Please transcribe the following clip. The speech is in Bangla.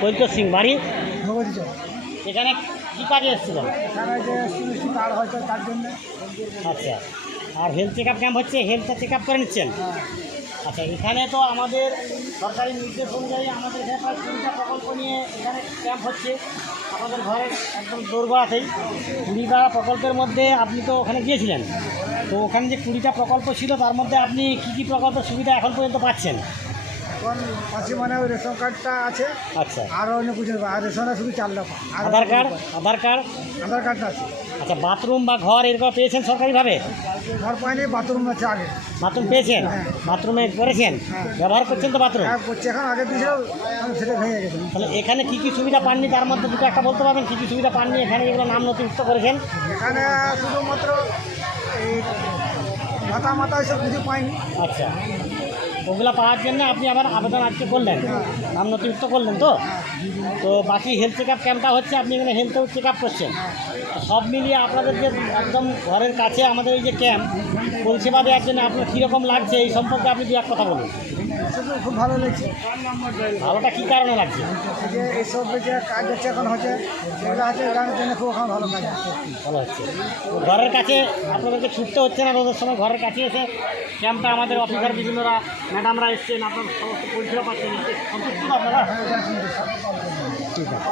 কৈতর সিং বাড়ি ভগবতী চক। এখানে কী কাজে এসেছিলেন? এখানে যে শুনেছি কার্ড হয়তো তার জন্য। আচ্ছা, আর হেলথ চেক আপ ক্যাম্প হচ্ছে, হেলথটা চেক আপ করে নিচ্ছেন? হ্যাঁ। আচ্ছা, এখানে তো আমাদের সরকারি নির্দেশ অনুযায়ী আমাদের এখানে প্রায় 20টা প্রকল্প নিয়ে এখানে ক্যাম্প হচ্ছে আমাদের ঘরের একদম দোরগোড়াতেই। 20টা প্রকল্পের মধ্যে আপনি তো ওখানে গিয়েছিলেন, তো ওখানে যে 20টা প্রকল্প ছিল তার মধ্যে আপনি কী কী প্রকল্পের সুবিধা এখন পর্যন্ত পাচ্ছেন? এখন পাশে মানে ওই রেশন কার্ডটা আছে, আচ্ছা, আর অন্য কিছু নেই। আর রেশনে শুধু 4 লাখ। আধার কার্ড? আধার কার্ড, আধার কার্ডটা আছে। আচ্ছা, বাথরুম বা ঘর এরকম পেয়েছেন সরকারিভাবে? ঘর পাইনি, বাথরুম আছে আগে। বাথরুম পেয়েছেন? বাথরুমে করেছেন? ব্যবহার করছেন তো বাথরুম? হ্যাঁ করছে, এখন আগে দিয়েছিল, সেটা ভেঙে গেছে। তাহলে এখানে কী কী সুবিধা পাননি তার মধ্যে দুটো একটা বলতে পারবেন? কী কী সুবিধা পাননি এখানে যেগুলো নাম নথিভুক্ত করেছেন? এখানে শুধুমাত্র এই ভাতা মাতা এসব কিছু পাইনি। আচ্ছা, ওগুলো পাওয়ার জন্য আপনি আবার আবেদন আজকে করলেন, নাম নথিভুক্ত করলেন তো? তো বাকি হেলথ চেক আপ ক্যাম্পটা হচ্ছে, আপনি এখানে হেলথ চেক আপ করছেন। তো সব মিলিয়ে আপনাদের যে একদম ঘরের কাছে আমাদের এই যে ক্যাম্প পরিষেবা দেওয়ার জন্য আপনার কীরকম লাগছে এই সম্পর্কে আপনি দু এক কথা বলুন। শুধু খুব ভালো লাগছে। ভালোটা কী কারণে লাগছে? এই যে এইসব যে কাজ হচ্ছে এখন হচ্ছে, সেগুলো হচ্ছে এখানের জন্য খুব এখন ভালো কাজ হচ্ছে। ভালো হচ্ছে। তো ঘরের কাছে আপনাদেরকে ছুটতে হচ্ছে না রোদের সময়, ঘরের কাছে এসে ক্যাম্পটা আমাদের অফিসার বিভিন্নরা ম্যাডামরা এসছেন, আপনার সমস্ত পরিষেবা পাচ্ছেন, সন্তুষ্ট তো আপনারা? হ্যাঁ, এটা শুনতে। ঠিক আছে।